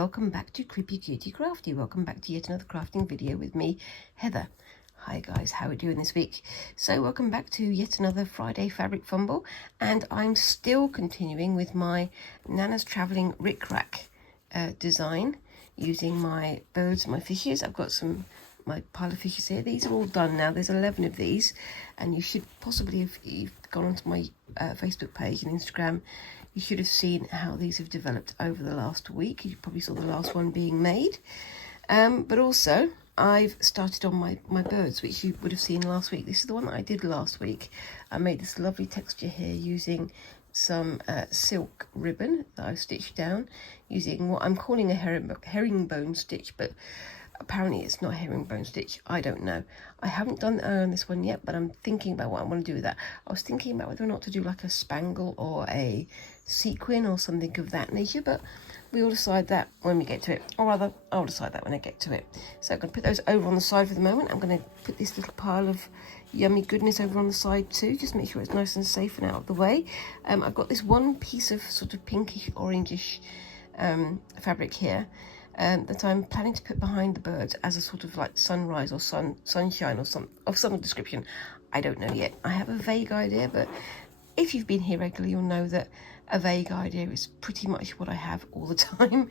welcome back to Creepy Cutie Crafty. Welcome back to yet another crafting video with me, Heather. Hi guys, how are we doing this week? So welcome back to yet another Friday Fabric Fumble, and I'm still continuing with my Nanna's Travelling Ric Rac design using my birds and my fishes. I've got my pile of fishes here. These are all done now. There's 11 of these, and you should possibly, if you've gone onto my Facebook page and Instagram, you should have seen how these have developed over the last week. You probably saw the last one being made. But also, I've started on my birds, which you would have seen last week. This is the one that I did last week. I made this lovely texture here using some silk ribbon that I've stitched down using what I'm calling a herringbone stitch, but apparently it's not a herringbone stitch. I don't know. I haven't done the eye on this one yet, but I'm thinking about what I want to do with that. I was thinking about whether or not to do like a spangle or a sequin or something of that nature, but we will decide that when we get to it, or rather I'll decide that when I get to it. So I'm going to put those over on the side for the moment. I'm going to put this little pile of yummy goodness over on the side too, just make sure it's nice and safe and out of the way. I've got this one piece of sort of pinkish orangish fabric here that I'm planning to put behind the birds as a sort of like sunrise or sunshine or some description. I don't know yet. I have a vague idea, but if you've been here regularly, you'll know that a vague idea is pretty much what I have all the time.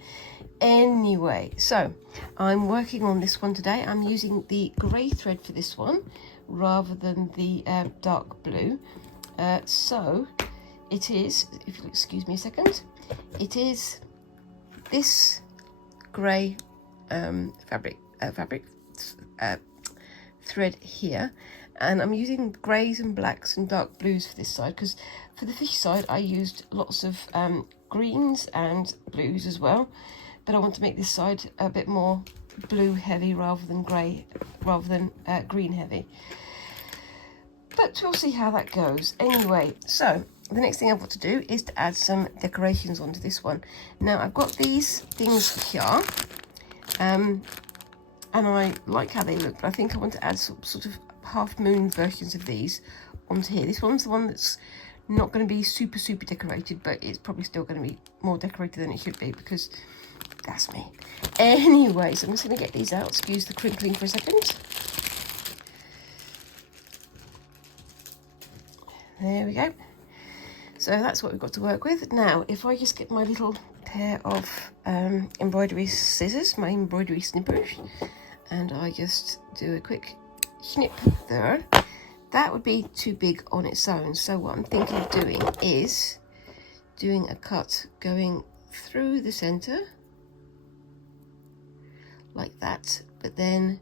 Anyway, so I'm working on this one today. I'm using the grey thread for this one rather than the dark blue. So it is, if you'll excuse me a second, it is this grey fabric thread here, and I'm using greys and blacks and dark blues for this side, because for the fish side I used lots of greens and blues as well, but I want to make this side a bit more blue heavy rather than green heavy. But we'll see how that goes. Anyway, so the next thing I've got to do is to add some decorations onto this one. Now I've got these things here, and I like how they look, but I think I want to add some sort of half moon versions of these onto here. This one's the one that's not going to be super decorated, but it's probably still going to be more decorated than it should be, because that's me. Anyway, so I'm just going to get these out. Excuse the crinkling for a second. There we go. So that's what we've got to work with. Now, if I just get my little pair of embroidery scissors, my embroidery snippers, and I just do a quick snip there, that would be too big on its own. So what I'm thinking of doing is doing a cut going through the center like that, but then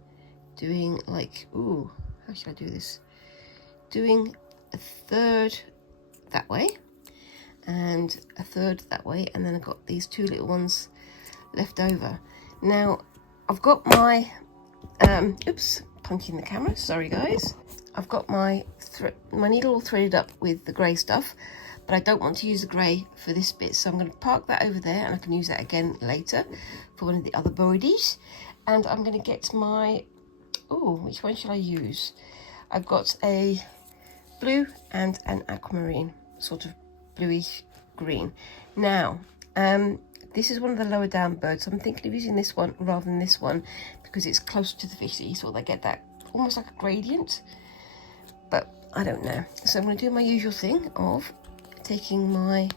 doing like, ooh, how should I do this? Doing a third that way and a third that way, and then I've got these two little ones left over. Now I've got my oops, punching the camera, sorry guys. I've got my needle all threaded up with the grey stuff, but I don't want to use the grey for this bit, so I'm going to park that over there, and I can use that again later for one of the other bodies. And I'm going to get my, oh, which one should I use? I've got a blue and an aquamarine, sort of bluish green. Now this is one of the lower down birds, so I'm thinking of using this one rather than this one because it's closer to the fishy, so they get that almost like a gradient, but I don't know. So I'm going to do my usual thing of taking my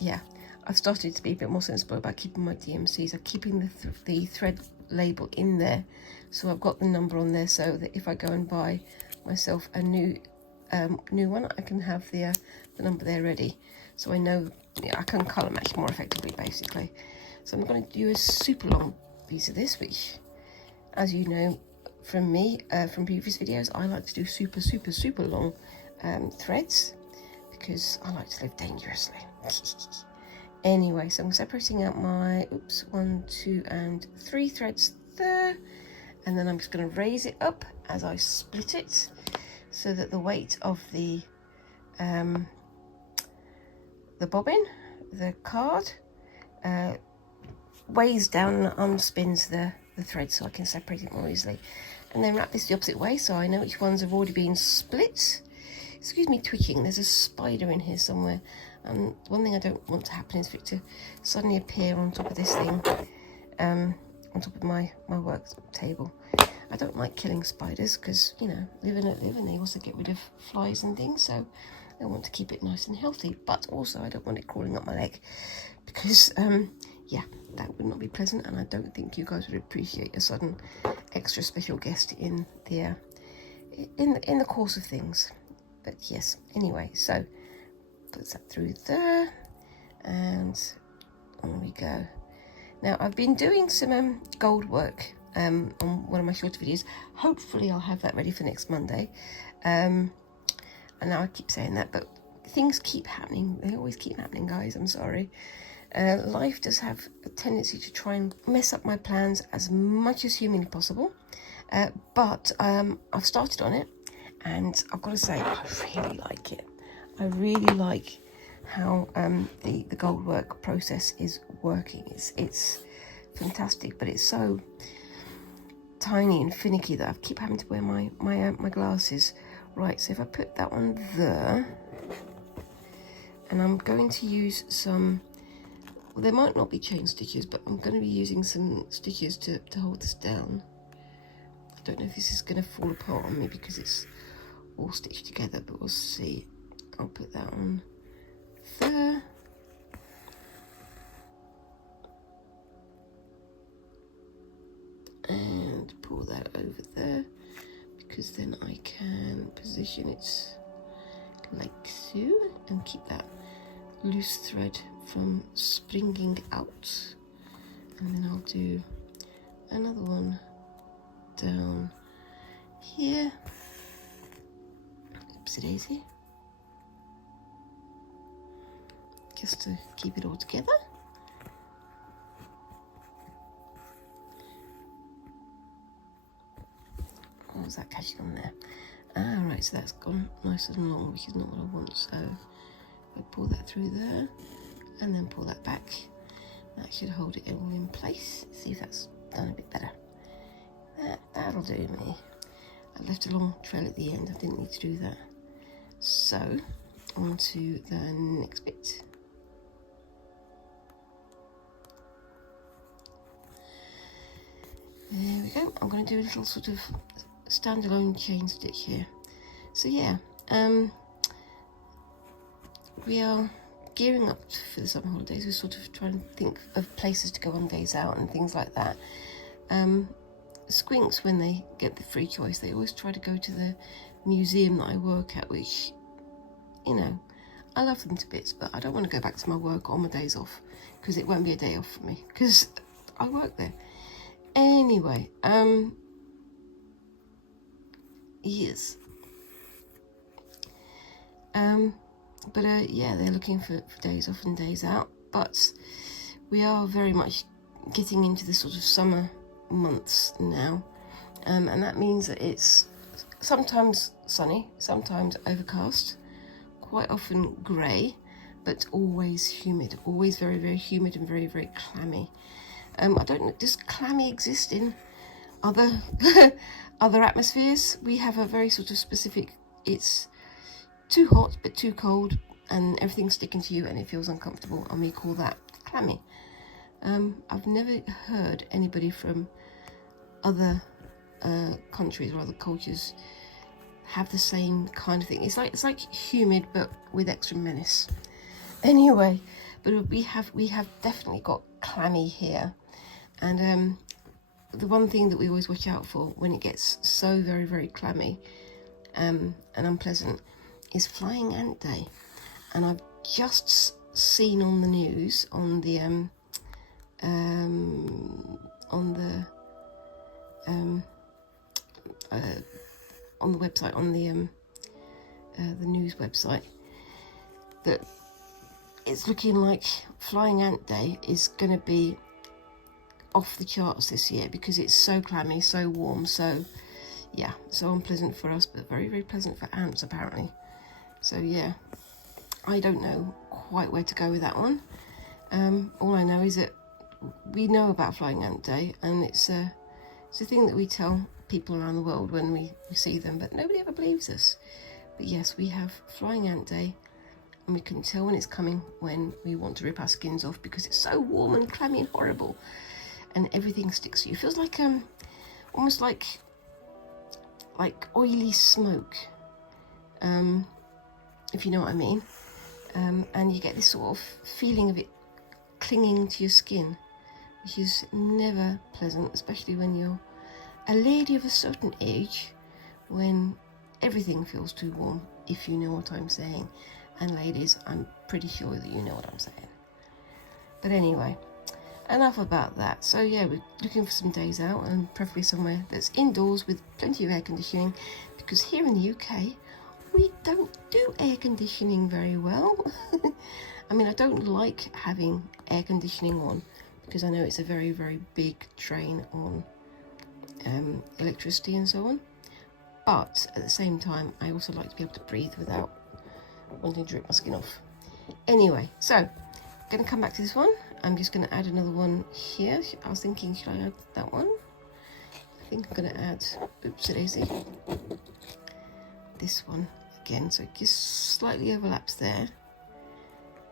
yeah, I've started to be a bit more sensible about keeping my DMCs. I'm keeping the thread label in there, so I've got the number on there, so that if I go and buy myself a new one, I can have the number there ready, so I know, yeah, I can colour match more effectively basically. So I'm going to do a super long piece of this, which, as you know from me from previous videos, I like to do super long threads because I like to live dangerously. Anyway, so I'm separating out my 1, 2 and 3 threads there, and then I'm just going to raise it up as I split it, so that the weight of the bobbin, the card, weighs down and unspins the thread, so I can separate it more easily. And then wrap this the opposite way, so I know which ones have already been split. Excuse me twitching, there's a spider in here somewhere. And one thing I don't want to happen is for it to suddenly appear on top of this thing, on top of my work table. I don't like killing spiders because, you know, live and let live, and they also get rid of flies and things, so I want to keep it nice and healthy. But also I don't want it crawling up my leg because, yeah, that would not be pleasant, and I don't think you guys would appreciate a sudden extra special guest in the in the course of things. But yes, anyway, so put that through there, and on we go. Now I've been doing some gold work on one of my shorter videos. Hopefully I'll have that ready for next Monday. And now I keep saying that, but things keep happening. They always keep happening, guys. I'm sorry. Life does have a tendency to try and mess up my plans as much as humanly possible. But I've started on it, and I've got to say, I really like it. I really like how the gold work process is working. It's fantastic, but it's so tiny and finicky that I keep having to wear my glasses. Right, so if I put that one there, and I'm going to use some, well, there might not be chain stitches, but I'm going to be using some stitches to hold this down. I don't know if this is going to fall apart on me because it's all stitched together, but we'll see. I'll put that on there. And pull that over there, because then I can position it like so and keep that loose thread from springing out. And then I'll do another one down here. Oopsie daisy. Just to keep it all together. What was that catching on there? Ah, right, so that's gone nice and long, which is not what I want. So I pull that through there and then pull that back. That should hold it all in place. See if that's done a bit better. That'll do me. I left a long trail at the end. I didn't need to do that. So on to the next bit. There we go. I'm going to do a little sort of standalone chain stitch here. So yeah, we are gearing up for the summer holidays. We're sort of trying to think of places to go on days out and things like that. Squinks, when they get the free choice, they always try to go to the museum that I work at, which, you know, I love them to bits, but I don't want to go back to my work on my days off, because it won't be a day off for me, because I work there. Anyway, yes. Yeah, they're looking for days off and days out, but we are very much getting into the sort of summer months now, and that means that it's sometimes sunny, sometimes overcast, quite often grey, but always humid, always very, very humid and very, very clammy. I don't know, does clammy exist in other other atmospheres? We have a very sort of specific, it's too hot but too cold and everything's sticking to you and it feels uncomfortable, and we call that clammy. I've never heard anybody from other countries or other cultures have the same kind of thing. It's like humid but with extra menace. Anyway, but we have definitely got clammy here, and the one thing that we always watch out for when it gets so very, very clammy and unpleasant is Flying Ant Day. And I've just seen on the news on the website, on the news website, that it's looking like Flying Ant Day is going to be off the charts this year because it's so clammy, so warm, so yeah, so unpleasant for us, but very, very pleasant for ants apparently. So yeah, I don't know quite where to go with that one. All I know is that we know about Flying Ant Day, and it's a thing that we tell people around the world when we see them, but nobody ever believes us. But yes, we have Flying Ant Day and we can tell when it's coming when we want to rip our skins off, because it's so warm and clammy and horrible, and everything sticks to you. It feels like almost like oily smoke, if you know what I mean. And you get this sort of feeling of it clinging to your skin, which is never pleasant, especially when you're a lady of a certain age, when everything feels too warm, if you know what I'm saying. And ladies, I'm pretty sure that you know what I'm saying. But anyway, enough about that. So yeah, we're looking for some days out, and preferably somewhere that's indoors with plenty of air conditioning, because here in the UK we don't do air conditioning very well. I mean, I don't like having air conditioning on, because I know it's a very, very big drain on electricity and so on. But at the same time, I also like to be able to breathe without wanting to rip my skin off. Anyway, so I'm going to come back to this one. I'm just going to add another one here. I was thinking, should I add that one? I think I'm going to add, oops, daisy, this one again, so it just slightly overlaps there.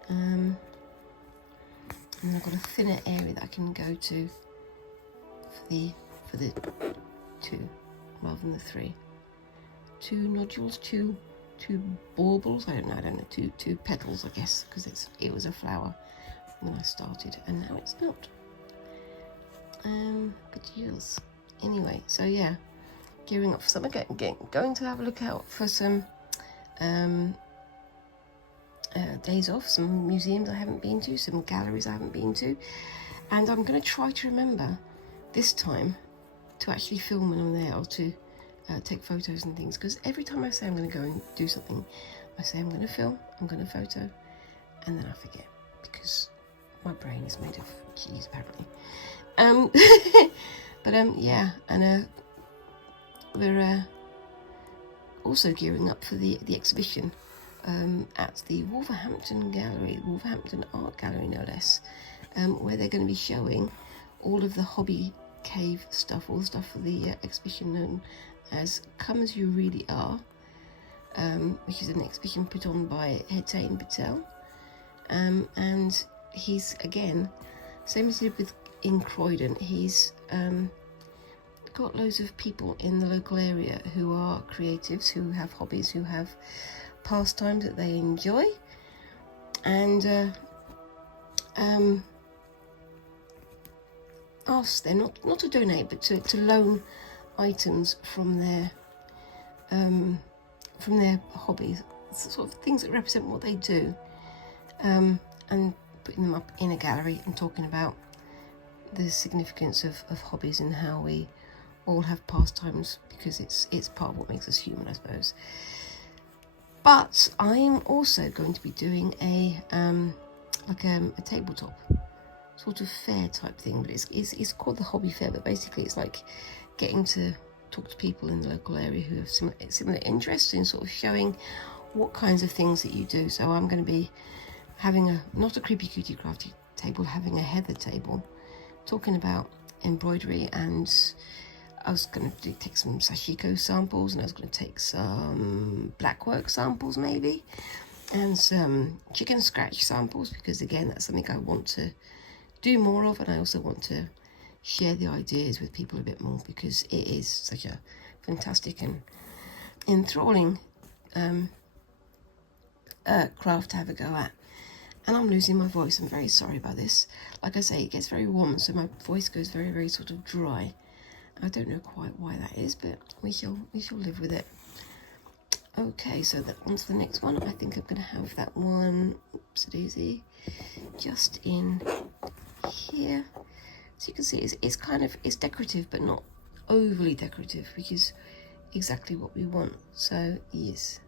And then I've got a thinner area that I can go to for the 2 rather than the 3. 2 nodules, two baubles. I don't know. Two petals, I guess, because it was a flower when I started, and now it's not. But yes. Anyway, so yeah, gearing up for summer. Going to have a look out for some days off, some museums I haven't been to, some galleries I haven't been to, and I'm going to try to remember this time to actually film when I'm there, or to take photos and things, because every time I say I'm going to go and do something, I say I'm going to film, I'm going to photo, and then I forget, because my brain is made of cheese apparently. But yeah, and we're also gearing up for the exhibition at the Wolverhampton Gallery, Wolverhampton Art Gallery no less, where they're going to be showing all of the hobby cave stuff, all the stuff for the exhibition known as Come As You Really Are, which is an exhibition put on by Petal, and he's, again, same as he did in Croydon, he's got loads of people in the local area who are creatives, who have hobbies, who have pastimes that they enjoy, and ask them not to donate, but to loan items from their hobbies, sort of things that represent what they do, and putting them up in a gallery and talking about the significance of hobbies and how we all have pastimes, because it's part of what makes us human, I suppose. But I'm also going to be doing a tabletop sort of fair type thing, but it's called the hobby fair, but basically it's like getting to talk to people in the local area who have similar interests in sort of showing what kinds of things that you do. So I'm going to be having not a creepy cutie crafty table, having a heather table, talking about embroidery, and I was going to take some sashiko samples, and I was going to take some blackwork samples maybe, and some chicken scratch samples, because again, that's something I want to do more of, and I also want to share the ideas with people a bit more, because it is such a fantastic and enthralling craft to have a go at. And I'm losing my voice, I'm very sorry about this. Like I say, it gets very warm, so my voice goes very, very sort of dry. I don't know quite why that is, but we shall live with it. Okay, so on to the next one. I think I'm going to have that one, oopsie-daisy, just in here. So you can see it's kind of, it's decorative, but not overly decorative, which is exactly what we want. So yes.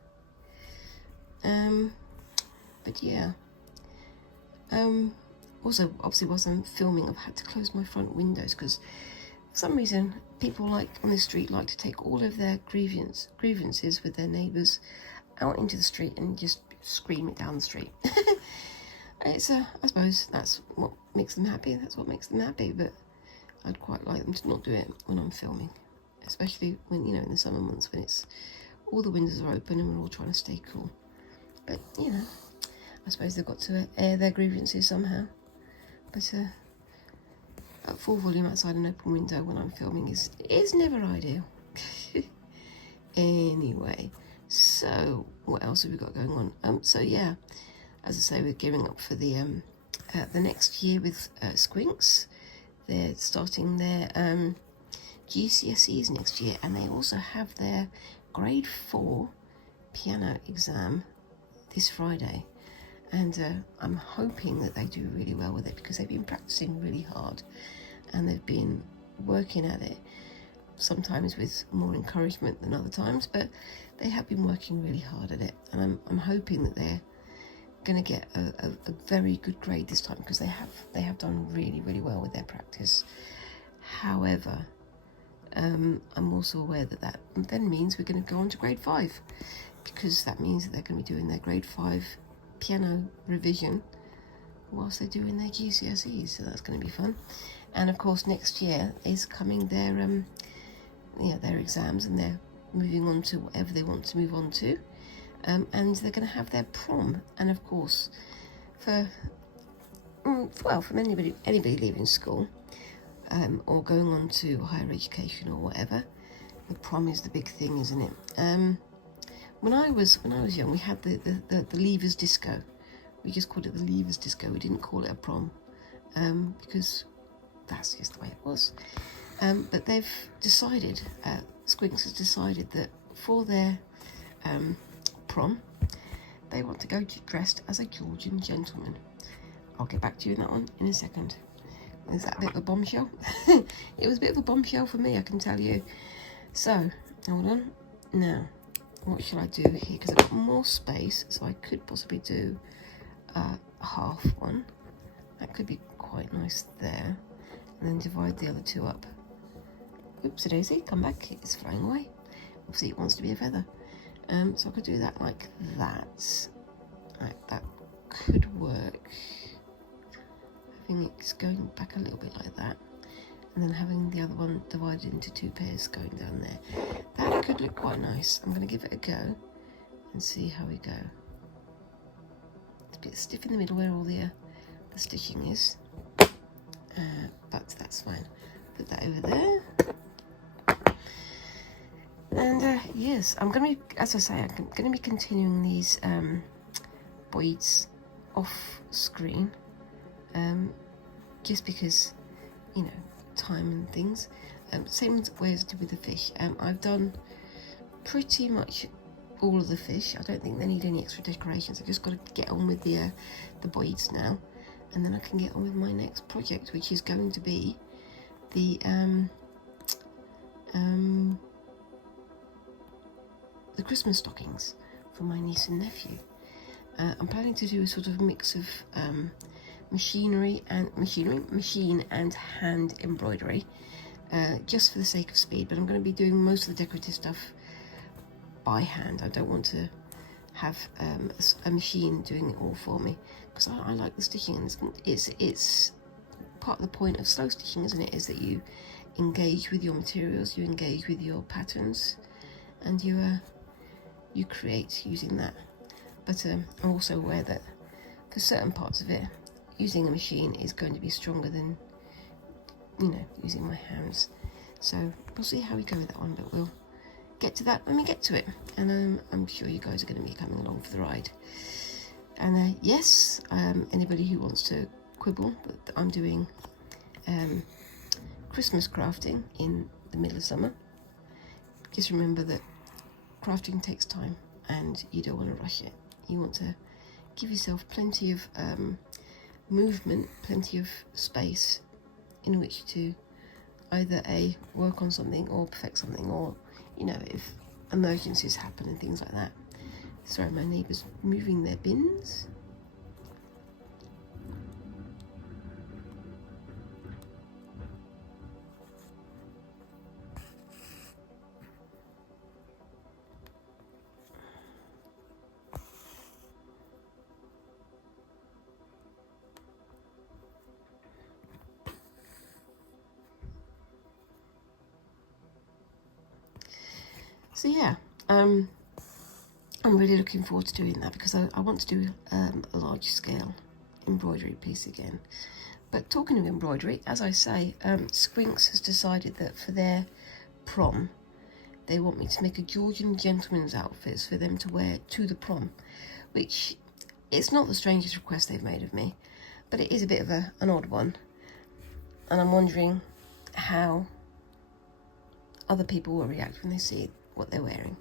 But yeah. Also, obviously, whilst I'm filming, I've had to close my front windows, because for some reason people on the street like to take all of their grievances with their neighbours out into the street and just scream it down the street. It's I suppose that's what makes them happy. That's what makes them happy. But I'd quite like them to not do it when I'm filming, especially when, you know, in the summer months when it's all the windows are open and we're all trying to stay cool. But you know, I suppose they've got to air their grievances somehow. But at full volume outside an open window when I'm filming is never ideal. Anyway, so what else have we got going on? So yeah, as I say, we're gearing up for the next year with Squinks. They're starting their GCSEs next year, and they also have their grade 4 piano exam this Friday. And I'm hoping that they do really well with it, because they've been practicing really hard and they've been working at it, sometimes with more encouragement than other times, but they have been working really hard at it, and I'm hoping that they're going to get a very good grade this time, because they have done really well with their practice. However, I'm also aware that then means we're going to go on to grade 5, because that means that they're going to be doing their grade 5 piano revision whilst they're doing their GCSEs, so that's going to be fun. And of course next year is coming their their exams, and they're moving on to whatever they want to move on to, and they're going to have their prom. And of course, for anybody leaving school or going on to higher education or whatever, the prom is the big thing, isn't it? When I was young, we had the Leavers Disco. We just called it the Leavers Disco. We didn't call it a prom, because that's just the way it was. But they've decided, Squinks has decided that for their prom, they want to go dressed as a Georgian gentleman. I'll get back to you on that one in a second. Is that a bit of a bombshell? It was a bit of a bombshell for me, I can tell you. So, hold on. Now, what shall I do here? Because I've got more space, so I could possibly do a half one. That could be quite nice there. And then divide the other two up. Oopsie daisy, come back, it's flying away. Obviously it wants to be a feather. So I could do that like that. Like that could work. Having it going back a little bit like that. And then having the other one divided into 2 pairs going down there. That could look quite nice. I'm going to give it a go and see how we go. It's a bit stiff in the middle where all the stitching is. But that's fine. Put that over there. And yes, I'm going to be, as I say, I'm going to be continuing these beads off screen, just because, you know, time and things. Same way as I did with the fish. I've done pretty much all of the fish. I don't think they need any extra decorations. I've just got to get on with the beads now, and then I can get on with my next project, which is going to be the Christmas stockings for my niece and nephew. I'm planning to do a sort of mix of machine and hand embroidery, just for the sake of speed, but I'm going to be doing most of the decorative stuff by hand. I don't want to have a machine doing it all for me, because I like the stitching, and it's part of the point of slow stitching, isn't it, is that you engage with your materials, you engage with your patterns, and you create using that. But I'm also aware that for certain parts of it, using a machine is going to be stronger than, you know, using my hands. So we'll see how we go with that one, but we'll get to that when we get to it. And I'm sure you guys are going to be coming along for the ride. And yes, anybody who wants to quibble that I'm doing Christmas crafting in the middle of summer, just remember that crafting takes time and you don't want to rush it. You want to give yourself plenty of movement, plenty of space in which to either work on something or perfect something, or, you know, if emergencies happen and things like that. Sorry, my neighbour's moving their bins. So yeah, I'm really looking forward to doing that because I want to do a large scale embroidery piece again. But talking of embroidery, as I say, Squinks has decided that for their prom, they want me to make a Georgian gentleman's outfits for them to wear to the prom, which it's not the strangest request they've made of me, but it is a bit of an odd one. And I'm wondering how other people will react when they see what they're wearing.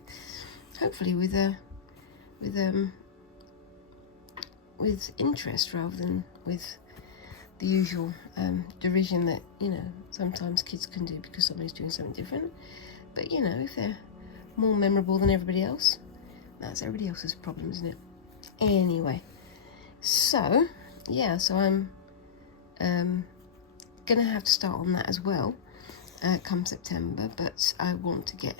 Hopefully with interest rather than with the usual derision that, you know, sometimes kids can do because somebody's doing something different. But, you know, if they're more memorable than everybody else, that's everybody else's problem, isn't it? Anyway, so, yeah, so I'm going to have to start on that as well come September, but I want to get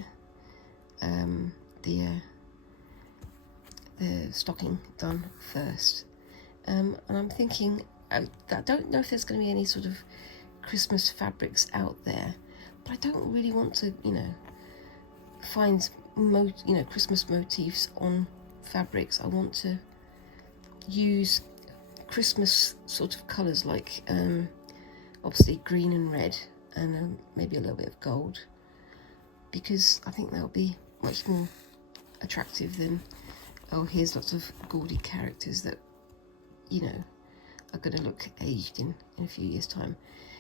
the stocking done first. And I'm thinking, I don't know if there's going to be any sort of Christmas fabrics out there, but I don't really want to, you know, find Christmas motifs on fabrics. I want to use Christmas sort of colours like obviously green and red, and maybe a little bit of gold, because I think that'll be much more attractive than, oh, here's lots of gaudy characters that, you know, are going to look aged in a few years' time.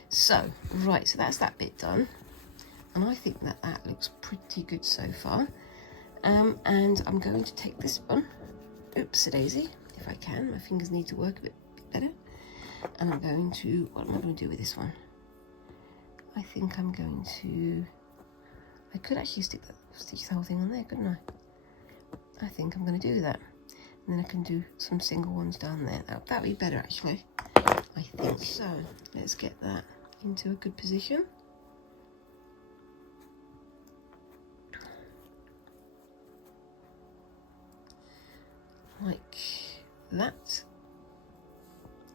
So, right, so that's that bit done. And I think that looks pretty good so far. And I'm going to take this one, oops-a-daisy, if I can. My fingers need to work a bit better. And I'm going to, what am I going to do with this one? I think I'm going to, I could actually stitch the whole thing on there, couldn't I? I think I'm going to do that. And then I can do some single ones down there. That would be better, actually, I think. So, let's get that into a good position. Like that.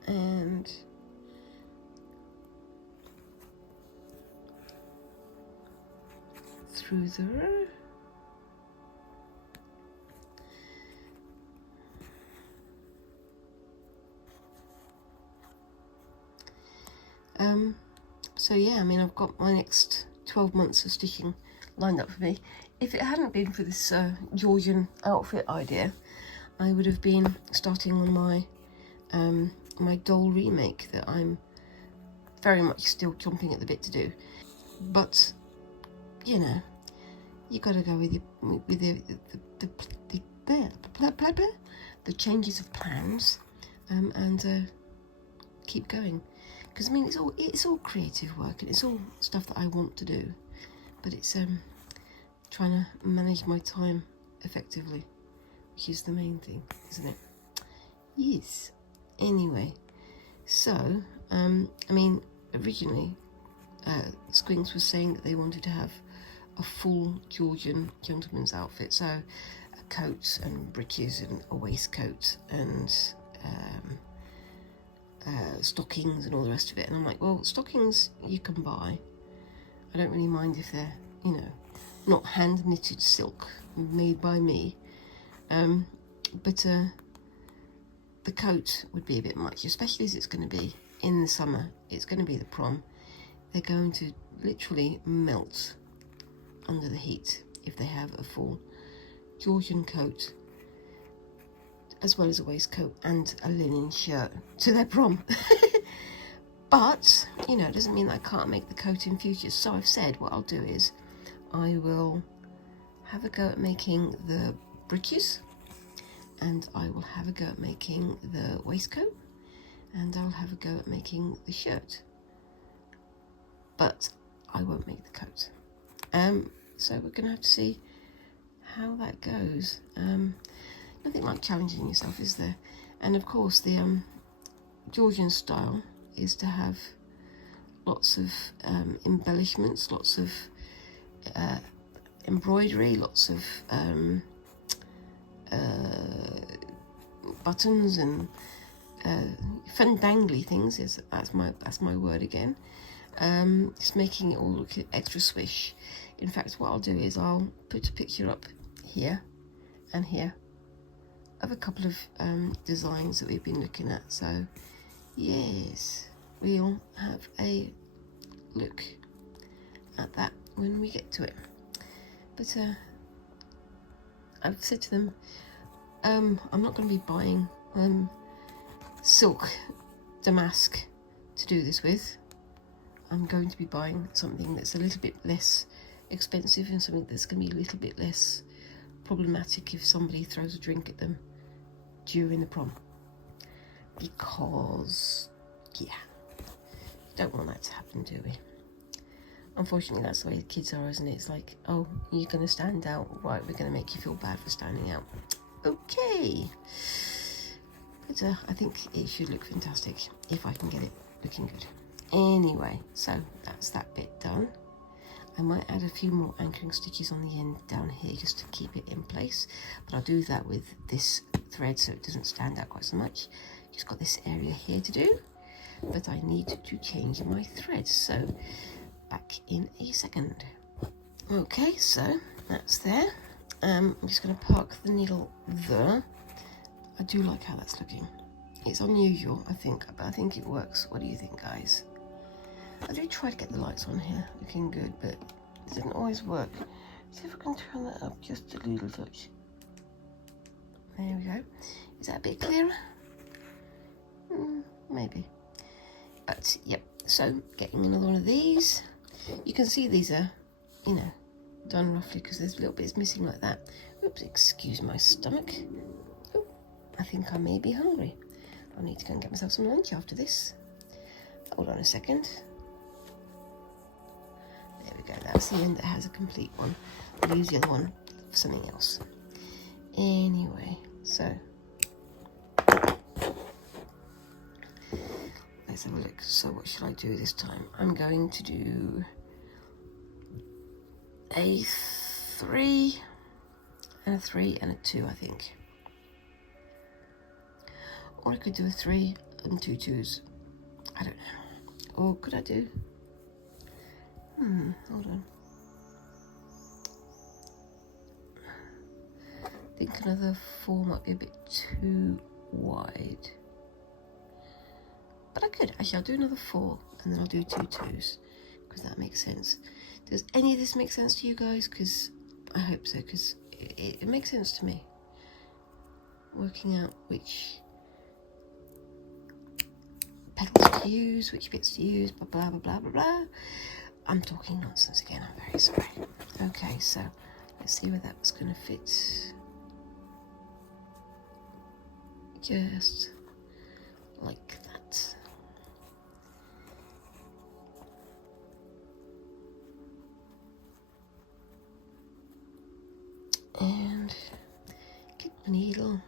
And through the row. So yeah, I mean, I've got my next 12 months of stitching lined up for me. If it hadn't been for this Georgian outfit idea, I would have been starting on my my doll remake that I'm very much still chomping at the bit to do. But you know, you got to go with the changes of plans, and keep going. Because I mean, it's all creative work, and it's all stuff that I want to do, but it's trying to manage my time effectively, which is the main thing, isn't it? Yes. Anyway, so I mean, originally Squinks was saying that they wanted to have a full Georgian gentleman's outfit, so a coat and breeches and a waistcoat and stockings and all the rest of it. And I'm like, well, stockings you can buy. I don't really mind if they're, you know, not hand knitted silk made by me, but the coat would be a bit much, especially as it's going to be in the summer. It's going to be the prom. They're going to literally melt under the heat if they have a full Georgian coat, as well as a waistcoat and a linen shirt to their prom. But, you know, it doesn't mean that I can't make the coat in future. So I've said what I'll do is I will have a go at making the breeches, and I will have a go at making the waistcoat, and I'll have a go at making the shirt. But I won't make the coat. So we're going to have to see how that goes. Nothing like challenging yourself, is there? And of course, the Georgian style is to have lots of embellishments, lots of embroidery, lots of buttons and fun dangly things. Is that's my word again. Just making it all look extra swish. In fact, what I'll do is I'll put a picture up here and here of a couple of designs that we've been looking at. So yes, we'll have a look at that when we get to it. But I've said to them, I'm not going to be buying silk damask to do this with. I'm going to be buying something that's a little bit less expensive and something that's going to be a little bit less problematic if somebody throws a drink at them during the prom. Because, yeah, don't want that to happen, do we? Unfortunately, that's the way the kids are, isn't it? It's like, oh, you're going to stand out. Right, we're going to make you feel bad for standing out. Okay. But I think it should look fantastic if I can get it looking good. Anyway, so that's that bit done. I might add a few more anchoring stitches on the end down here just to keep it in place, but I'll do that with this thread so it doesn't stand out quite so much. Just got this area here to do, but I need to change my thread, so back in a second. Okay, so that's there. I'm just going to park the needle there. I do like how that's looking. It's unusual, I think, but I think it works. What do you think, guys? I do try to get the lights on here looking good, but it doesn't always work. See if I can turn that up just a little touch. There we go. Is that a bit clearer? Maybe. But, yep. So, getting another one of these. You can see these are, you know, done roughly because there's little bits missing like that. Oops, excuse my stomach. Oh, I think I may be hungry. I need to go and get myself some lunch after this. Hold on a second. There we go, that's the end that has a complete one. I'll use the other one for something else. Anyway, so let's have a look. So what should I do this time? I'm going to do a 3 and a 3 and a 2, I think. Or I could do a 3 and 2 2s. I don't know. Or could I do... hold on. I think another 4 might be a bit too wide. But I could. Actually, I'll do another 4 and then I'll do 2 2s. Because that makes sense. Does any of this make sense to you guys? Because I hope so. Because it makes sense to me. Working out which petals to use, which bits to use, blah blah blah blah blah blah. I'm talking nonsense again, I'm very sorry. Okay, so let's see where that's going to fit. Just like that. And get the needle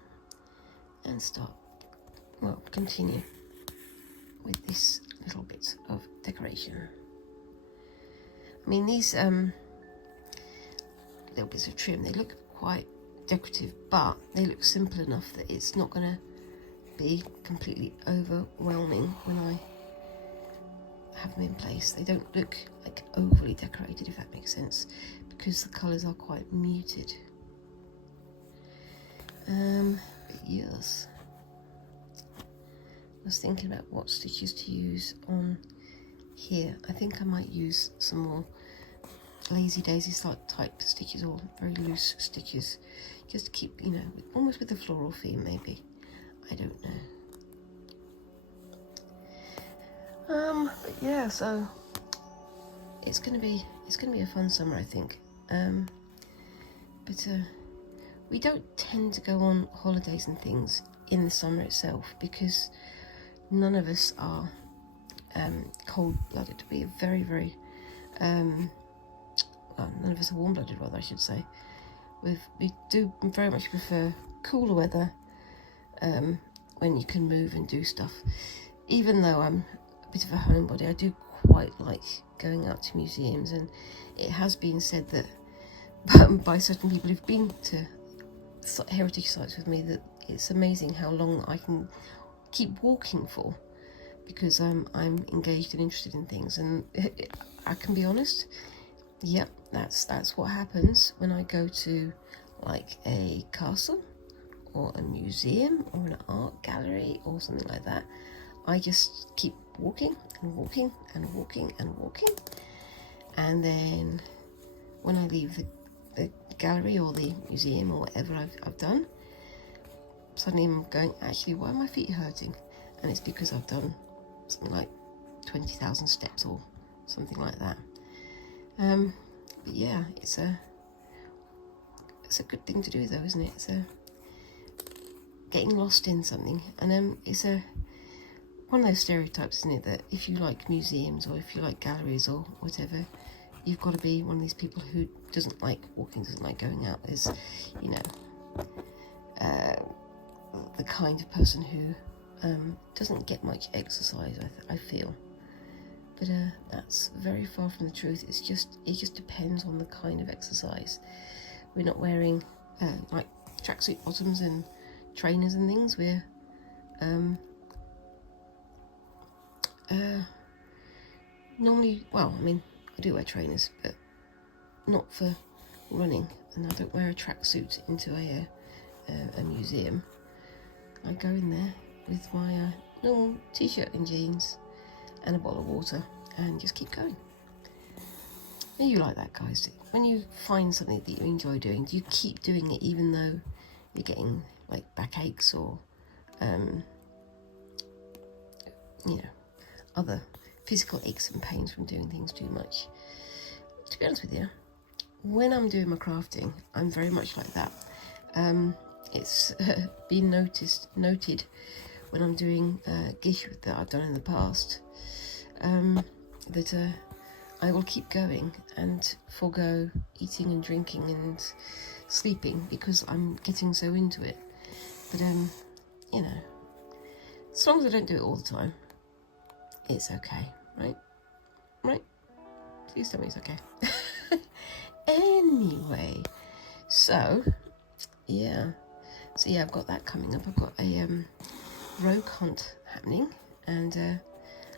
and start, well, continue with this little bit of decoration. I mean, these little bits of trim, they look quite decorative, but they look simple enough that it's not going to be completely overwhelming when I have them in place. They don't look like overly decorated, if that makes sense, because the colours are quite muted. But yes, I was thinking about what stitches to use on here. I think I might use some more lazy daisy type stitches or very loose stitches, just to keep, you know, almost with the floral theme maybe. I don't know. But yeah, so it's gonna be a fun summer, I think. But we don't tend to go on holidays and things in the summer itself because none of us are cold-blooded. We are very, very, well, none of us are warm-blooded, rather, I should say. We do very much prefer cooler weather when you can move and do stuff. Even though I'm a bit of a homebody, I do quite like going out to museums, and it has been said that by certain people who've been to heritage sites with me that it's amazing how long I can keep walking for, because I'm engaged and interested in things. And I can be honest, yep, that's what happens when I go to like a castle or a museum or an art gallery or something like that, I just keep walking and walking and walking and walking. And then when I leave the gallery or the museum or whatever I've done, suddenly I'm going, actually, why are my feet hurting? And it's because I've done something like 20,000 steps or something like that. But yeah, it's a good thing to do though, isn't it? It's getting lost in something. And it's one of those stereotypes, isn't it, that if you like museums or if you like galleries or whatever, you've got to be one of these people who doesn't like walking, doesn't like going out. There's, you know, the kind of person who doesn't get much exercise, I feel. But that's very far from the truth. It just depends on the kind of exercise. We're not wearing like tracksuit bottoms and trainers and things. We're normally, well, I mean, I do wear trainers, but not for running. And I don't wear a tracksuit into a museum. I go in there with my normal t-shirt and jeans and a bottle of water and just keep going. Are you like that, guys? When you find something that you enjoy doing, do you keep doing it even though you're getting like backaches or you know, other physical aches and pains from doing things too much? To be honest with you, when I'm doing my crafting, I'm very much like that. It's been noted when I'm doing gish that I've done in the past, that I will keep going and forego eating and drinking and sleeping because I'm getting so into it. But you know, as long as I don't do it all the time, it's okay, right? Right? Please tell me it's okay. Anyway, so yeah, I've got that coming up. I've got a rogue hunt happening, and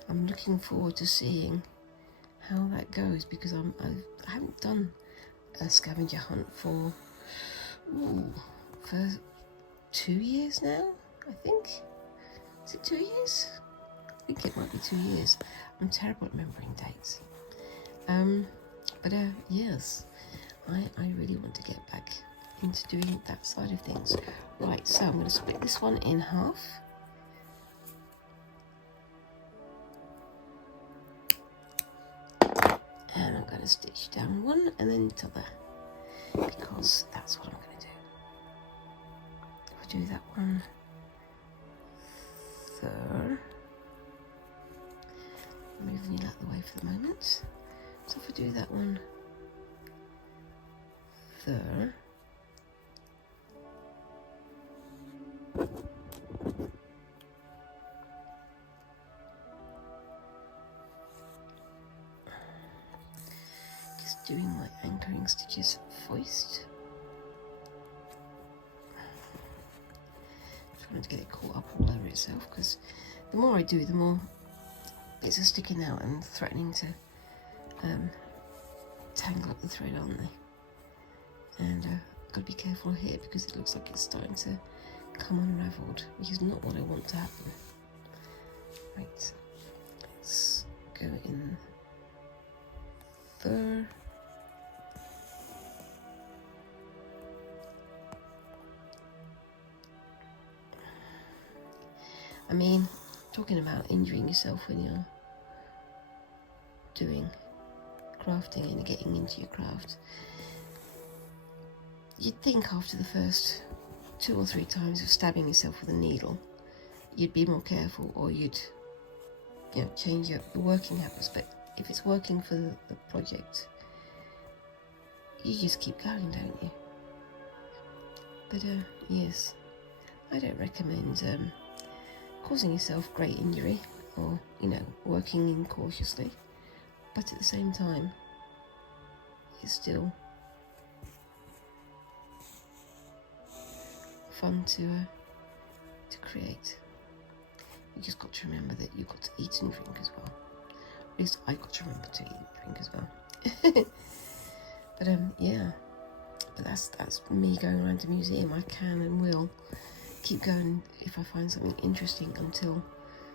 I'm looking forward to seeing how that goes, because I haven't done a scavenger hunt for 2 years now, I think. Is it 2 years? I think it might be 2 years. I'm terrible at remembering dates. But yes, I really want to get back into doing that side of things. Right, so I'm going to split this one in half. And I'm going to stitch down one and then the other, because that's what I'm going to do. If I do that one there, move the needle out of the way for the moment. So if I do that one there, just doing my anchoring stitches first, trying to get it caught up all over itself, because the more I do, the more bits are sticking out and threatening to tangle up the thread, aren't they? And I've got to be careful here, because it looks like it's starting to come unravelled, which is not what I want to happen. Right, let's go in there. I mean, talking about injuring yourself when you're doing crafting and getting into your craft, you'd think after the first 2 or 3 times of stabbing yourself with a needle, you'd be more careful, or you'd, you know, change your working habits. But if it's working for the project, you just keep going, don't you? But yes, I don't recommend causing yourself great injury, or, you know, working incautiously. But at the same time, it's still fun to create. You just got to remember that you've got to eat and drink as well. At least I've got to remember to eat and drink as well. But yeah, But that's me going around the museum. I can and will keep going if I find something interesting until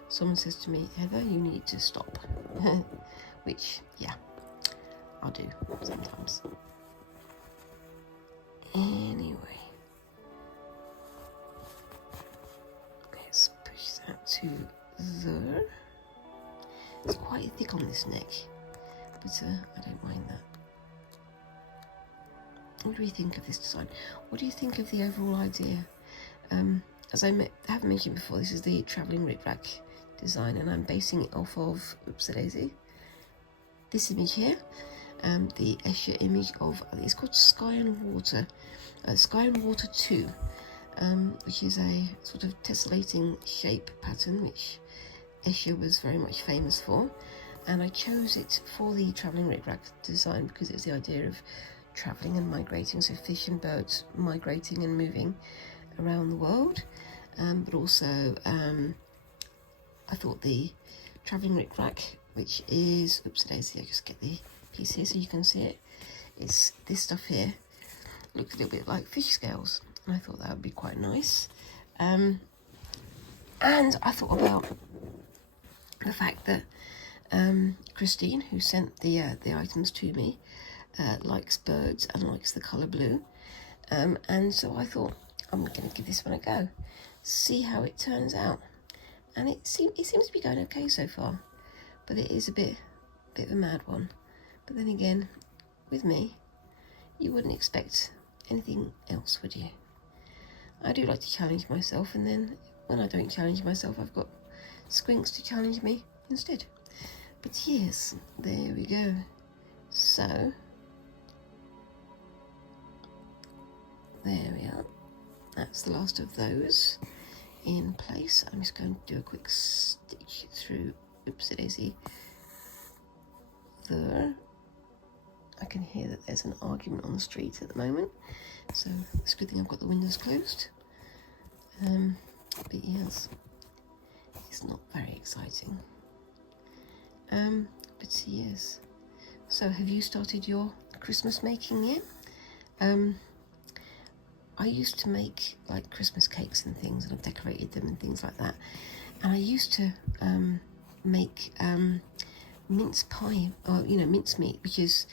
someone says to me, Heather, you need to stop. Which, yeah, I'll do sometimes. Anyway, let's push that to there. It's quite thick on this neck, but I don't mind that. What do you think of this design? What do you think of the overall idea? As I have mentioned before, this is the Travelling Ric Rac design, and I'm basing it off of, oops a daisy, this image here, the Escher image of, it's called Sky and Water, Sky and Water 2, which is a sort of tessellating shape pattern, which Escher was very much famous for, and I chose it for the Travelling Ric Rac design because it's the idea of travelling and migrating, so fish and birds migrating and moving around the world, but also I thought the Travelling Ric Rac, which is, oops a daisy, I'll just get the piece here so you can see it, it's this stuff here, looks a little bit like fish scales, and I thought that would be quite nice. And I thought about the fact that Christine, who sent the items to me, likes birds and likes the colour blue, and so I thought I'm going to give this one a go, see how it turns out, and it seems to be going okay so far, but it is a bit of a mad one. But then again, with me, you wouldn't expect anything else, would you? I do like to challenge myself, and then when I don't challenge myself, I've got squinks to challenge me instead. But yes, there we go. So there we are. That's the last of those in place. I'm just going to do a quick stitch through, oops a daisy, there. I can hear that there's an argument on the street at the moment, so it's a good thing I've got the windows closed. But yes, it's not very exciting. But yes, so have you started your Christmas making yet? I used to make like Christmas cakes and things, and I've decorated them and things like that, and I used to make mince pie, or mince meat, because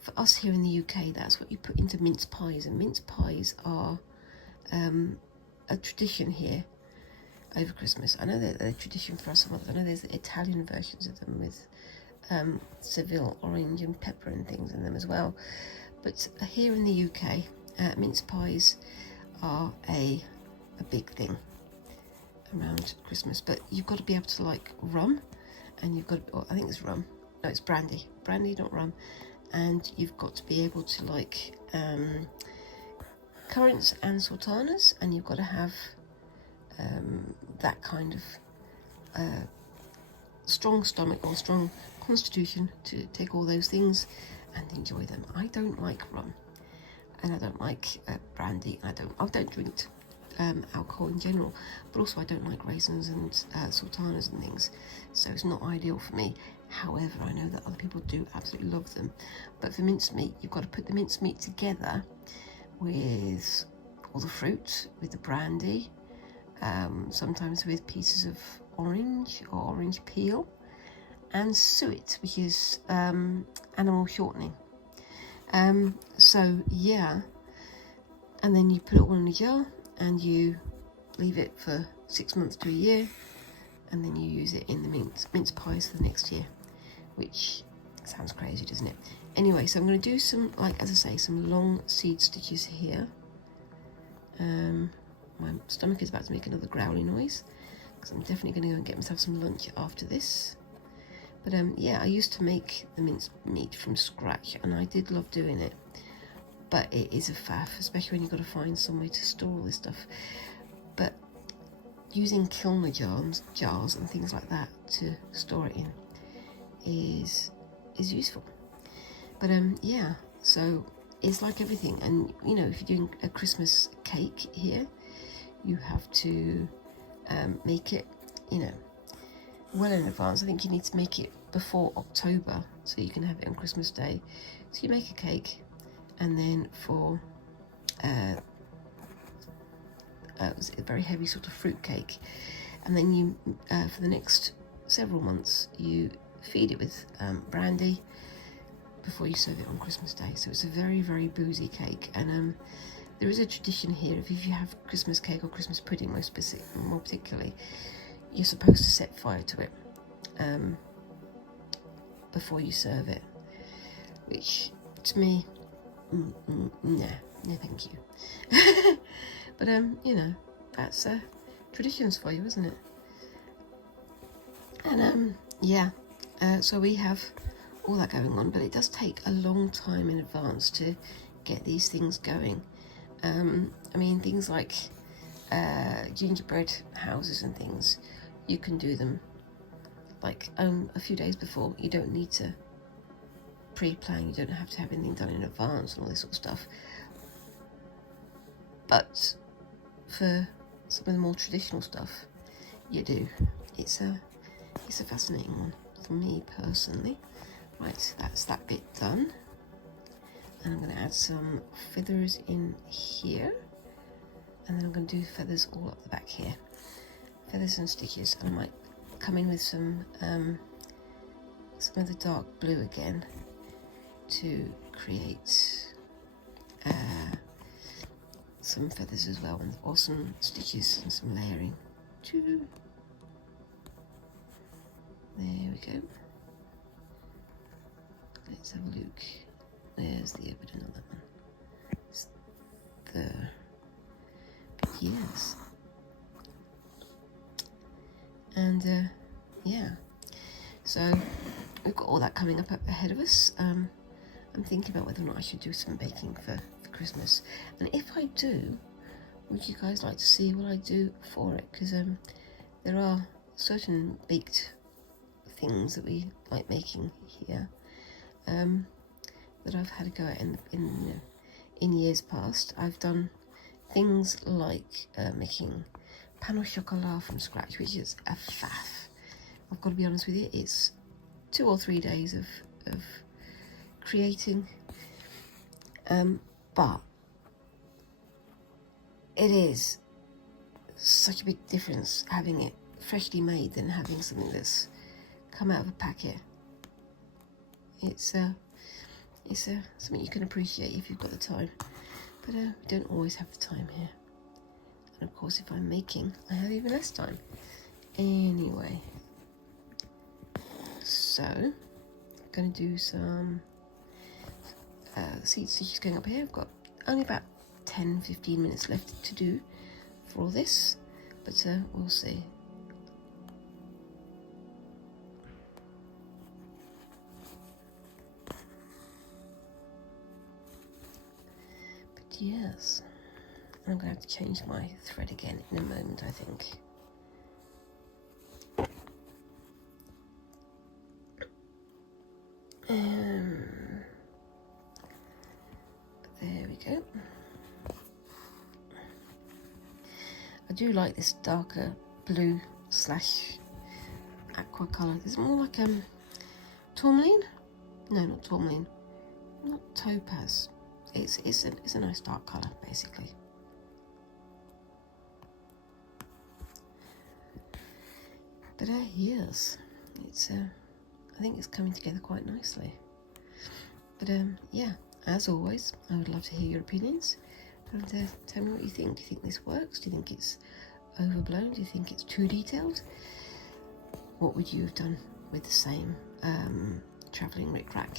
for us here in the UK, that's what you put into mince pies, and mince pies are a tradition here over Christmas. I know that they're a tradition for us. I know there's Italian versions of them with Seville orange and pepper and things in them as well. But here in the UK, mince pies are a big thing around Christmas. But you've got to be able to like rum, and you've got, I think it's rum. No, it's brandy, not rum. And you've got to be able to like currants and sultanas, and you've got to have that kind of strong stomach or strong constitution to take all those things and enjoy them. I don't like rum, and I don't like brandy. I don't drink alcohol in general, but also I don't like raisins and sultanas and things, so it's not ideal for me. However, I know that other people do absolutely love them. But for mincemeat, you've got to put the mincemeat together with all the fruit, with the brandy, sometimes with pieces of orange or orange peel, and suet, which is animal shortening. So yeah, and then you put it all in a jar and you leave it for 6 months to a year, and then you use it in the mince pies for the next year, which sounds crazy, doesn't it? Anyway, so I'm going to do some, like, as I say, some long seed stitches here. My stomach is about to make another growly noise, because I'm definitely going to go and get myself some lunch after this. But yeah, I used to make the mince meat from scratch, and I did love doing it. But it is a faff, especially when you've got to find somewhere to store all this stuff. But using kilner jars and things like that to store it in is useful. But yeah, so it's like everything. And you know, if you're doing a Christmas cake here, you have to make it, you know, well in advance. I think you need to make it before October so you can have it on Christmas Day. So you make a cake, and then for it was a very heavy sort of fruit cake, and then you for the next several months you feed it with brandy before you serve it on Christmas Day. So it's a very, very boozy cake, and there is a tradition here of if you have Christmas cake or Christmas pudding, more particularly, you're supposed to set fire to it before you serve it, which to me, no thank you. But you know, that's traditions for you, isn't it? And yeah, so we have all that going on, but it does take a long time in advance to get these things going. I mean, things like gingerbread houses and things, you can do them like a few days before. You don't need to pre-plan, you don't have to have anything done in advance and all this sort of stuff. But for some of the more traditional stuff, you do. It's a fascinating one for me personally. Right, that's that bit done. And I'm going to add some feathers in here, and then I'm going to do feathers all up the back here, feathers and stitches. And I might come in with some of the dark blue again to create some feathers as well, or some stitches and some layering too. There we go. Let's have a look. There's the evidence on that one. It's there. But yes. And yeah. So we've got all that coming up ahead of us. I'm thinking about whether or not I should do some baking for Christmas. And if I do, would you guys like to see what I do for it? Because there are certain baked things that we like making here that I've had a go at in years past. I've done things like making pain au chocolat from scratch, which is a faff. I've got to be honest with you, it's 2 or 3 days of creating, but it is such a big difference having it freshly made than having something that's come out of a packet. It's something you can appreciate if you've got the time, but we don't always have the time here. And of course, if I'm making, I have even less time. Anyway, so I'm going to do some seed stitches going up here. I've got only about 10-15 minutes left to do for all this, but we'll see. But yes, I'm going to have to change my thread again in a moment, I think. There we go. I do like this darker blue / aqua colour. It's more like tourmaline? No, not tourmaline. Not topaz. It's a nice dark colour, basically. But yes, it's I think it's coming together quite nicely. But yeah, as always, I would love to hear your opinions. And tell me what you think. Do you think this works? Do you think it's overblown? Do you think it's too detailed? What would you have done with the same Travelling Ric Rac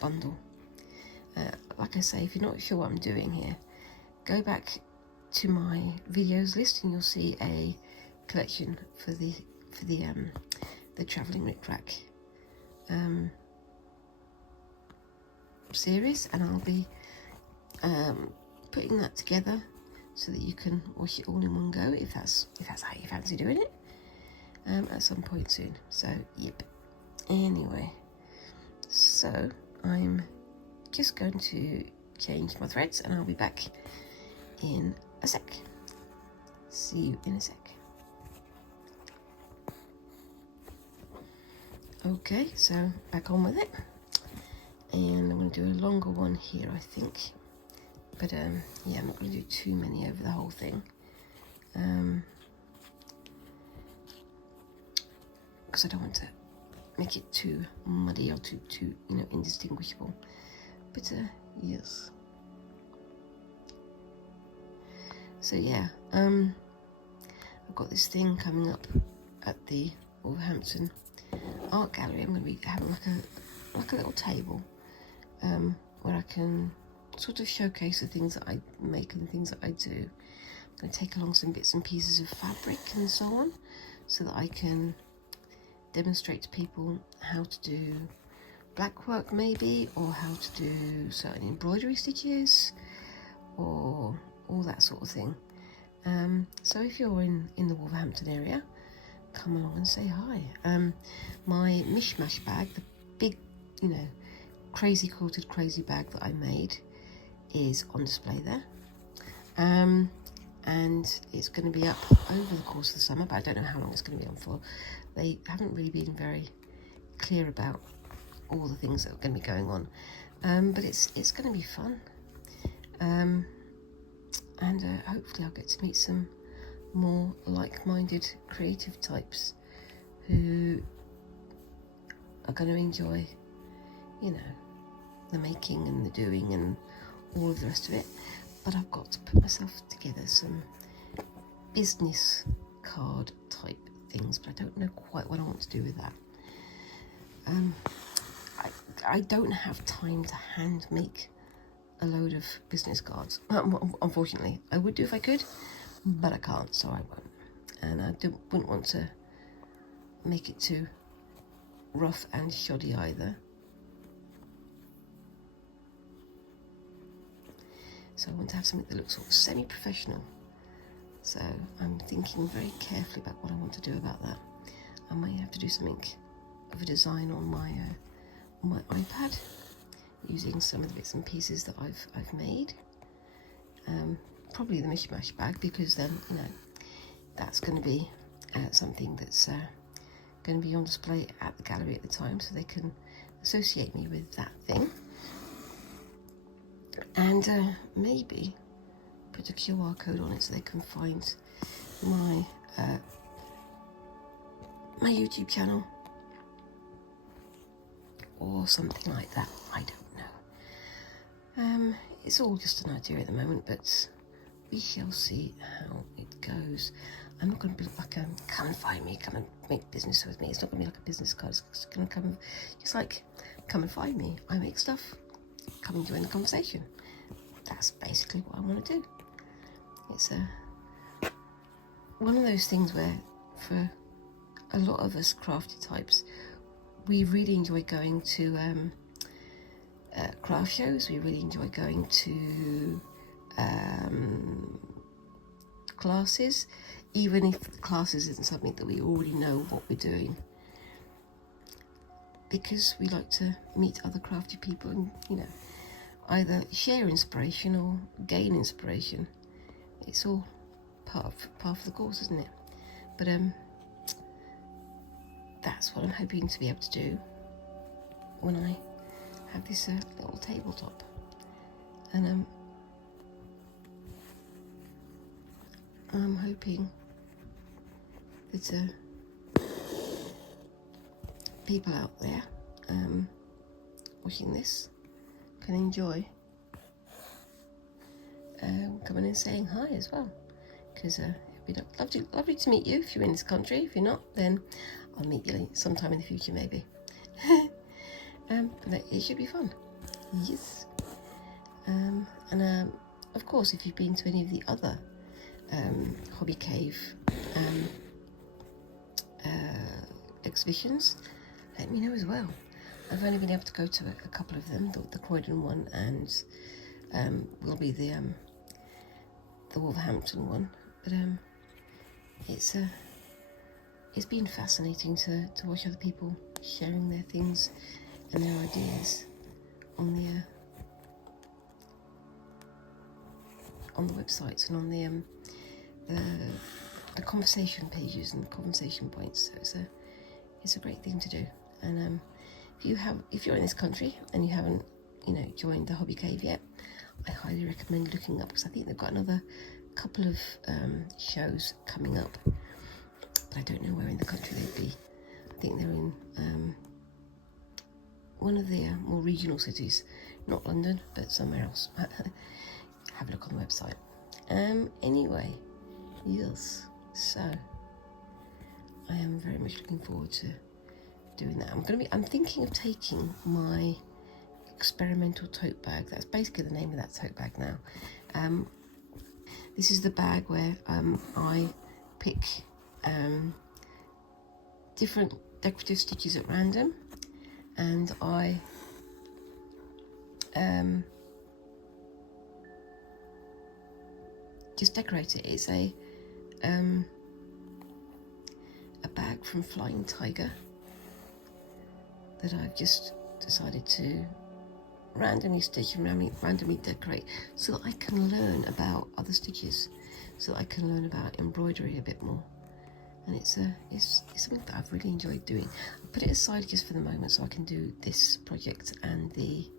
bundle? Like I say, if you're not sure what I'm doing here, go back to my videos list and you'll see a collection for the Travelling Ric Rac series, and I'll be putting that together so that you can watch it all in one go if that's how you fancy doing it at some point soon. So yep. Anyway, so I'm just going to change my threads and I'll be back in a sec. See you in a sec. Okay, so back on with it, And I'm going to do a longer one here, I think. But yeah, I'm not going to do too many over the whole thing. Because I don't want to make it too muddy or too you know, indistinguishable. But yes. So yeah, I've got this thing coming up at the Wolverhampton Art Gallery. I'm going to be having like a little table where I can sort of showcase the things that I make and the things that I do. I'm going to take along some bits and pieces of fabric and so on, so that I can demonstrate to people how to do black work maybe, or how to do certain embroidery stitches, or all that sort of thing. So if you're in the Wolverhampton area, come along and say hi. My mishmash bag, the big, you know, crazy quilted crazy bag that I made, is on display there. And it's going to be up over the course of the summer, but I don't know how long it's going to be on for. They haven't really been very clear about all the things that are going to be going on, but it's going to be fun. And hopefully I'll get to meet some more like-minded creative types who are going to enjoy, you know, the making and the doing and all of the rest of it. But I've got to put myself together some business card type things, but I don't know quite what I want to do with that. I don't have time to hand make a load of business cards, unfortunately. I would do if I could, but I can't, so I won't. And I wouldn't want to make it too rough and shoddy either. So I want to have something that looks sort of semi-professional. So I'm thinking very carefully about what I want to do about that. I might have to do something of a design on my iPad, using some of the bits and pieces that I've made. Probably the mishmash bag, because then, you know, that's going to be something that's going to be on display at the gallery at the time, so they can associate me with that thing. And maybe put a QR code on it so they can find my my YouTube channel or something like that. I don't know. It's all just an idea at the moment, but we shall see how it goes. I'm not going to be like come and find me, come and make business with me. It's not going to be like a business card. It's going to come, just like, come and find me. I make stuff. Come and join the conversation. That's basically what I want to do. It's one of those things where, for a lot of us crafty types, we really enjoy going to craft shows. We really enjoy going to classes, even if the classes isn't something that we already know what we're doing, because we like to meet other crafty people and, you know, either share inspiration or gain inspiration. It's all part of the course, isn't it? But that's what I'm hoping to be able to do when I have this little tabletop. And I'm hoping that people out there watching this can enjoy coming and saying hi as well, because it'd be lovely to meet you if you're in this country. If you're not, then I'll meet you sometime in the future maybe. But it should be fun. Yes. And of course, if you've been to any of the other Hobby Cave exhibitions, let me know as well. I've only been able to go to a couple of them, the Croydon one and will be the Wolverhampton one. But it's been fascinating to watch other people sharing their things and their ideas on the websites and on the conversation pages and the conversation points. So it's a great thing to do. And if you're in this country and you haven't, you know, joined the Hobby Cave yet, I highly recommend looking up, because I think they've got another couple of shows coming up, but I don't know where in the country they'd be. I think they're in one of the more regional cities, not London, but somewhere else. Have a look on the website. Anyway, yes, so I am very much looking forward to doing that. I'm thinking of taking my experimental tote bag. That's basically the name of that tote bag now. This is the bag where I pick different decorative stitches at random, and I just decorate it. It's a bag from Flying Tiger that I've just decided to randomly stitch and randomly decorate, so that I can learn about other stitches, so that I can learn about embroidery a bit more. And it's something that I've really enjoyed doing. I put it aside just for the moment so I can do this project and the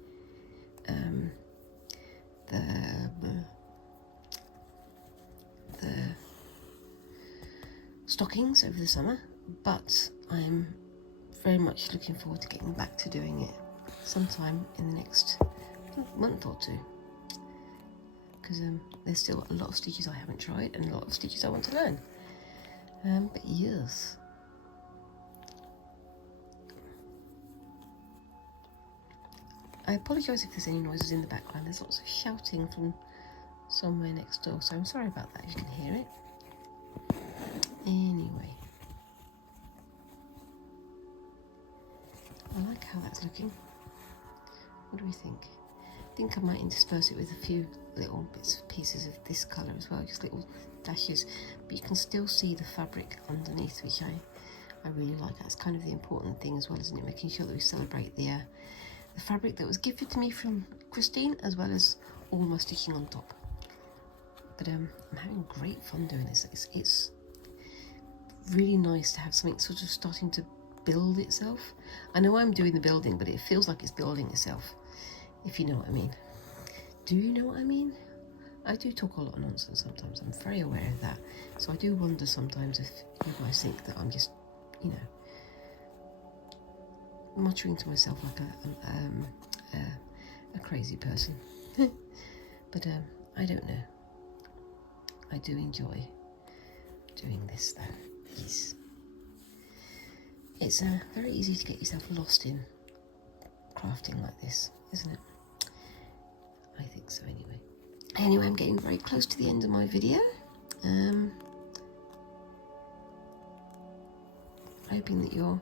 stockings over the summer, but I'm very much looking forward to getting back to doing it sometime in the next month or two, because there's still a lot of stitches I haven't tried and a lot of stitches I want to learn. But yes, I apologise if there's any noises in the background. There's lots of shouting from somewhere next door, so I'm sorry about that if you can hear it. Anyway, I like how that's looking. What do we think? I think I might intersperse it with a few little bits of pieces of this colour as well, just little dashes, but you can still see the fabric underneath, which I really like. That's kind of the important thing as well, isn't it? Making sure that we celebrate the fabric that was gifted to me from Christine, as well as all my stitching on top. But I'm having great fun doing this. It's really nice to have something sort of starting to build itself. I know I'm doing the building, but it feels like it's building itself, if you know what I mean. Do you know what I mean? I do talk a lot of nonsense sometimes. I'm very aware of that. So I do wonder sometimes if you guys think that I'm just, you know, muttering to myself like a crazy person. But I don't know. I do enjoy doing this though. It's very easy to get yourself lost in crafting like this, isn't it? I think so anyway. Anyway, I'm getting very close to the end of my video. Hoping that you're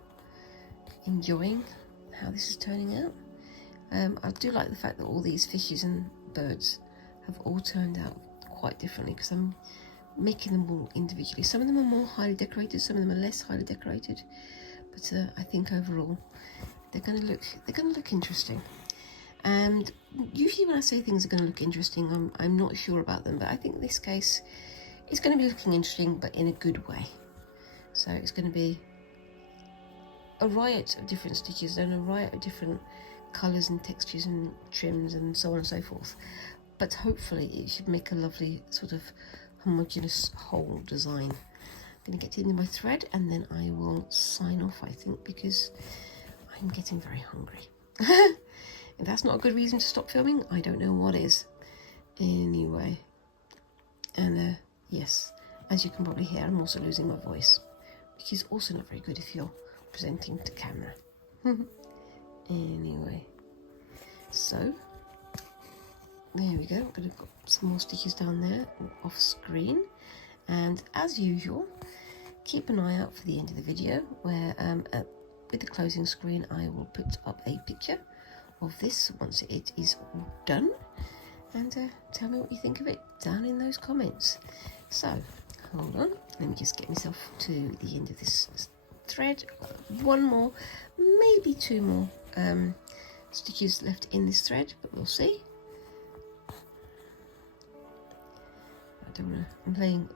enjoying how this is turning out. I do like the fact that all these fishes and birds have all turned out quite differently, because I'm making them all individually. Some of them are more highly decorated, some of them are less highly decorated, but I think overall they're going to look interesting. And usually when I say things are going to look interesting, I'm not sure about them, but I think in this case it's going to be looking interesting, but in a good way. So it's going to be a riot of different stitches and a riot of different colours and textures and trims and so on and so forth, but hopefully it should make a lovely sort of homogeneous whole design. I'm going to get to the end of my thread and then I will sign off, I think, because I'm getting very hungry. If that's not a good reason to stop filming, I don't know what is. Anyway, and yes, as you can probably hear, I'm also losing my voice, which is also not very good if you're presenting to camera. Anyway, so there we go. I'm going to put some more stitches down there off screen, and as usual, keep an eye out for the end of the video where with the closing screen I will put up a picture of this once it is all done, and tell me what you think of it down in those comments. So hold on, let me just get myself to the end of this thread. One more, maybe two more stitches left in this thread, but we'll see. I don't know, I'm playing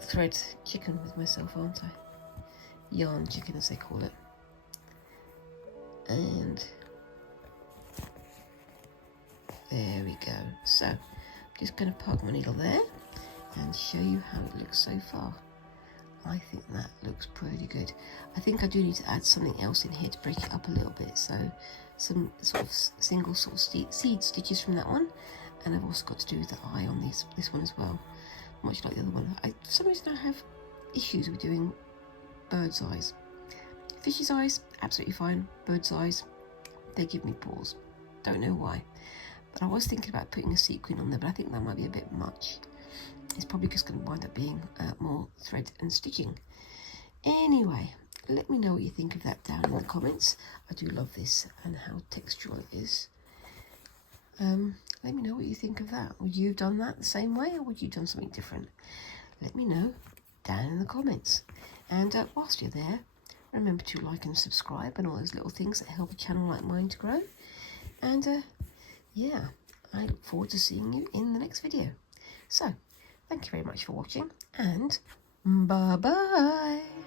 thread chicken with myself, aren't I? yarn chicken as they call it. And there we go. So I'm just going to poke my needle there and show you how it looks so far. I think that looks pretty good. I think I do need to add something else in here to break it up a little bit. So some sort of single sort of seed stitches from that one, and I've also got to do the eye on this one as well, much like the other one. For some reason I have issues with doing bird's eyes. Fish's eyes, absolutely fine. Bird's eyes, they give me pause. Don't know why. But I was thinking about putting a sequin on there, but I think that might be a bit much. It's probably just going to wind up being more thread and stitching. Anyway, let me know what you think of that down in the comments. I do love this and how textural it is. Let me know what you think of that. Would you have done that the same way, or would you have done something different? Let me know down in the comments. And whilst you're there, remember to like and subscribe and all those little things that help a channel like mine to grow. And yeah, I look forward to seeing you in the next video. So, thank you very much for watching, and bye-bye.